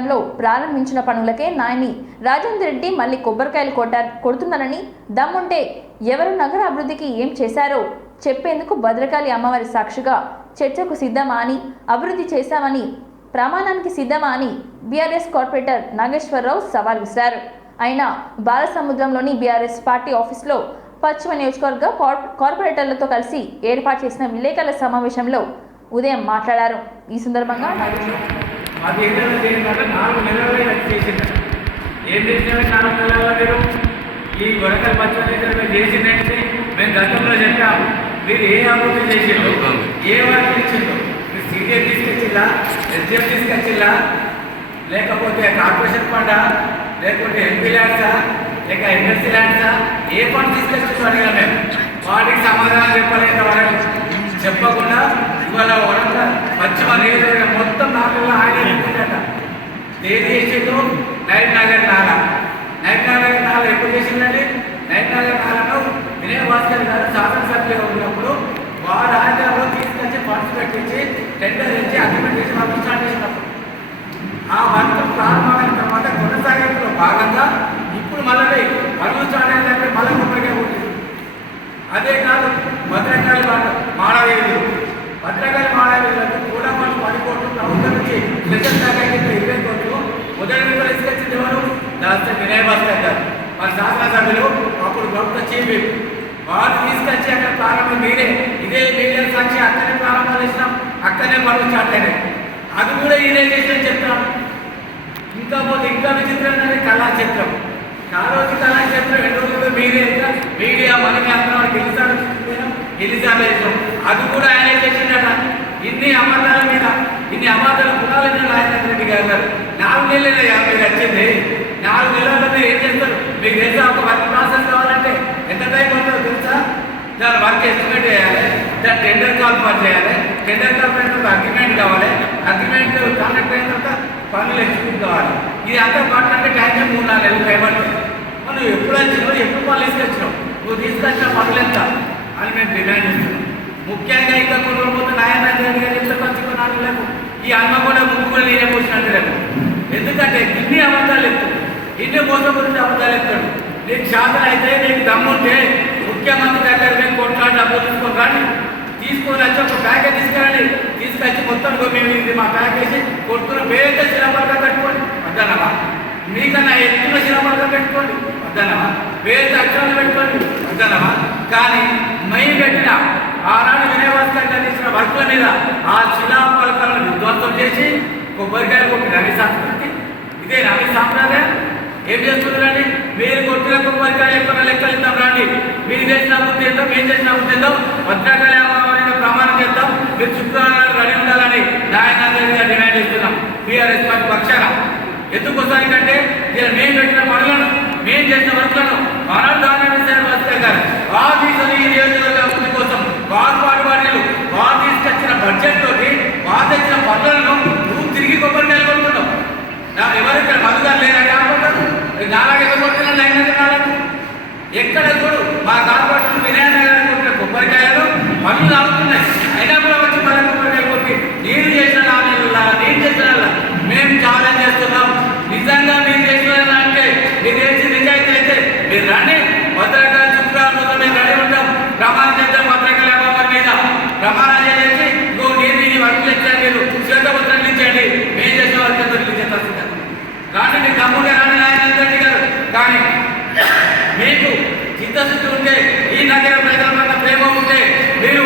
హయాంలో ప్రారంభించిన పనులకే నాయని రాజేందర్ రెడ్డి మళ్ళీ కొబ్బరికాయలు కొడుతున్నారని, దమ్ముంటే ఎవరు నగర అభివృద్ధికి ఏం చేశారో చెప్పేందుకు భద్రకాళి అమ్మవారి సాక్షిగా చర్చకు సిద్ధమా అని, అభివృద్ధి చేశామని ప్రమాణానికి సిద్ధమా అని బీఆర్ఎస్ కార్పొరేటర్ నాగేశ్వరరావు సవాల్ విసిరారు. ఆయన బాలసముద్రంలోని బీఆర్ఎస్ పార్టీ ఆఫీసులో పశ్చిమ నియోజకవర్గ కార్పొరేటర్లతో కలిసి ఏర్పాటు చేసిన విలేకరుల సమావేశంలో ఉదయం మాట్లాడారు. ఈ సందర్భంగా ఈ వరంగల్ పశ్చిమ చేసిందంటే మేము గతంలో చెప్పాము. మీరు ఏ అభివృద్ధి చేసిండ్రు, ఏ వర్క్ ఇచ్చిండ్రు, మీరు సీడీఎం తీసుకొచ్చిల్లా, ఎస్డిఎం తీసుకొచ్చిల్లా, లేకపోతే కార్పొరేషన్ ఫండా, లేకపోతే ఎంపీ ల్యాండ్సా, లేక ఎమ్మెల్సీ ల్యాండ్సా, ఏ ఫండ్ తీసుకొచ్చిండ్రు అడిగా మేము. వాటికి సమాధానం చెప్పలేదు. వరకు చెప్పకుండా ఇవాళ వరంగల్ పశ్చిమ నియోజకవర్గం మొత్తం నాలుగులో ఆయన ఏది చేసిండ్రు? నైట్ నగర్ నాలా. నైట్ నగర్ నాలా ఎప్పుడు చేసిందండి? నైట్ నగర్ నాలను వినయ్ భాస్కర్ గారు శాసనసభ్యులుగా ఉన్నప్పుడు వారు ఆంధ్రలో తీసుకొచ్చి ఫండ్స్ పెట్టించి టెండర్ ఇచ్చి అగ్రిమెంట్ చేసి వర్క్ స్టార్ట్ చేసినప్పుడు ఆ వర్క్ ప్రారంభమైన తర్వాత కొనసాగింపులో భాగంగా ఇప్పుడు మళ్ళీ పనులు స్టార్ట్ అయిందంటే మళ్ళీ కొబ్బరికాయ ఉంటుంది. అదే కాదు భద్రకాళి మాడవీధులు, భద్రకాళి మాడవీధులకు కూడా మనం 10 కోట్లు ప్రభుత్వం నుంచి స్పెషల్ ప్యాకేజ్ 20 కోట్లు మొదటి విడుదల తీసుకొచ్చింది ఎవరు? దాస్తే వినయ్ భాస్కర్ గారు, మన శాసనసభ్యులు, అప్పుడు ప్రభుత్వ చీఫ్. వారు తీసుకొచ్చి అక్కడ ప్రారంభం మీరే ఇదే మీడియా సాక్షి అక్కడనే ప్రారంభం చేసినాం, అక్కడనే పనులు స్టార్ట్ అయినాయి. అది కూడా ఈయనే చేసి చెప్తాం. ఇంకా పోతే ఇంకా విచిత్రంగానే కళాక్షేత్రం, కారోజు కళాక్షేత్రం 2 రోజులు మీరే మీడియా మనకి అందరం గెలిచారు. అది కూడా ఆయన చేసిందట. ఇన్ని అబద్ధాల మీద ఇన్ని అబద్ధాల పునాల మీద రాజేంద్ర రెడ్డి గారు 4 నెలలే మీరు వచ్చింది. 4 నెలల్లో మీరు ఏం చేస్తారు? మీకు తెలుసా? ఒక వర్క్ ప్రాసెస్ కావాలంటే ఎంత టైం పడుతుందో తెలుసా? దాని వర్క్ ఎస్టిమేట్ చేయాలి, దాని టెండర్ కాల్ఫర్ చేయాలి, టెండర్ కాల్ఫర్ అయిన తర్వాత అగ్రిమెంట్ కావాలి, అగ్రిమెంట్ కాంట్రాక్ట్ అయిన తర్వాత పనులు ఎక్స్క్యూట్ కావాలి. ఇది అంతా పాటు అంటే టైం 3-4 నెలలు టైం పడుతుంది. మనం ఎప్పుడు వచ్చినావు, ఎప్పుడు పనులు తీసుకొచ్చినావు, నువ్వు తీసుకొచ్చిన పనులు ఎంత అని మేము డిమాండ్ చేస్తున్నాం. ముఖ్యంగా ఇంకా కొన్ని రోజులు పోతే నారాయణ రెడ్డి గారు ఎంత పంచుకున్న నాలుగు ఈ అమ్మ కూడా ముందు కూడా నేనే పోసినట్టు రేపు. ఎందుకంటే ఇన్ని అబద్ధాలు ఎత్తాడు, ఇన్ని మోసం గురించి అబద్ధాలు ఎత్తాడు. నీకు శాతం అయితే నీకు దమ్ముంటే ముఖ్యమంత్రి దగ్గర మేము కొట్లాడి డబ్బులు తీసుకొని కానీ తీసుకొని వచ్చి ఒక ప్యాకేజ్ తీసుకురండి. తీసుకొచ్చి మొత్తం మేము ఇది మా ప్యాకేజీ కొడుతున్న పేరైతే శిలాపలక పెట్టుకోండి వద్దనమా, మీకన్నా ఎత్తున శిలాపలక పెట్టుకోండి వద్దనమా, పేరు అక్షరాలు పెట్టుకోండి వద్దనమా. కానీ మేము పెట్టిన ఆనాడు వినయ్ భాస్కర్ గారు ఇచ్చిన వర్కుల మీద ఆ శిలాపలకాలను విధ్వంసం చేసి కొబ్బరికాయలు కొట్టి రవి సంస్కృతి ఇదే రవి సాంప్రదాయం. ఏం చేస్తున్నారండి? మీరు కొట్టిన కొబ్బరికాయ ఎక్కువ లెక్కలు ఇద్దాం రండి. మీరు చేసిన అభివృద్ధి చేద్దాం, మేము చేసిన అభివృద్ధి చేద్దాం, భద్రకాళి అమ్మవారిని ప్రమాణం చేద్దాం, మీరు శుక్రవారం రెడీ ఉండాలని నాయన డిమాండ్ చేస్తున్నాం బీఆర్ఎస్ పార్టీ పక్షాన. ఎందుకోసానికంటే మేము పెట్టిన పనులను, మేము చేసిన వర్కులను ఆనాడు భాస్కర్ గారు ఆఫీసులు ఈ నియోజకవర్గ అభివృద్ధి కోసం వారు పాటుబాటులు వారు తీసుకొచ్చిన బడ్జెట్ తోటి వారు తెచ్చిన పనులను నువ్వు తిరిగి కొబ్బరికాయలు కొడుతున్నావు. ఎవరు ఇక్కడ మధుగారు లేరా? కాకపోతారు నాలాగ ఎక్కడ కొడుతున్నా నాలుగు ఎక్కడ చూడు మా కార్పొరేషన్ వినయన గారు కొట్టిన కొబ్బరికాయలు పనులు ఆగుతున్నాయి. అయినా కూడా వచ్చి మళ్ళీ కొబ్బరికాయలు కొట్టి నేను చేసిన నేను చేసిన మేము ఛాలెంజ్ చేస్తున్నాం. నిజంగా మీరు చేసిన అంటే మీరు చేసి నిజాయితీ అయితే మీరు రండి. భద్రకాళి శుక్రవారం మేము రెడీ ఉంటాం. ప్రమాణం చేద్దాం. భద్రకాళి అమ్మవారి మీద ప్రమాణం చేసి నేను వర్కులు ఇచ్చాను, మీరు శ్వేతపత్రం ఇచ్చండి, మేము చేసిన వర్క్ రిలీజ్ రాండి. మీకు తమ్ముడే రాండి నారాయణ రెడ్డి గారు. కానీ మీకు చిత్తశుద్ధి ఉంటే, ఈ నగర ప్రజల పట్ల ప్రేమ ఉంటే మీరు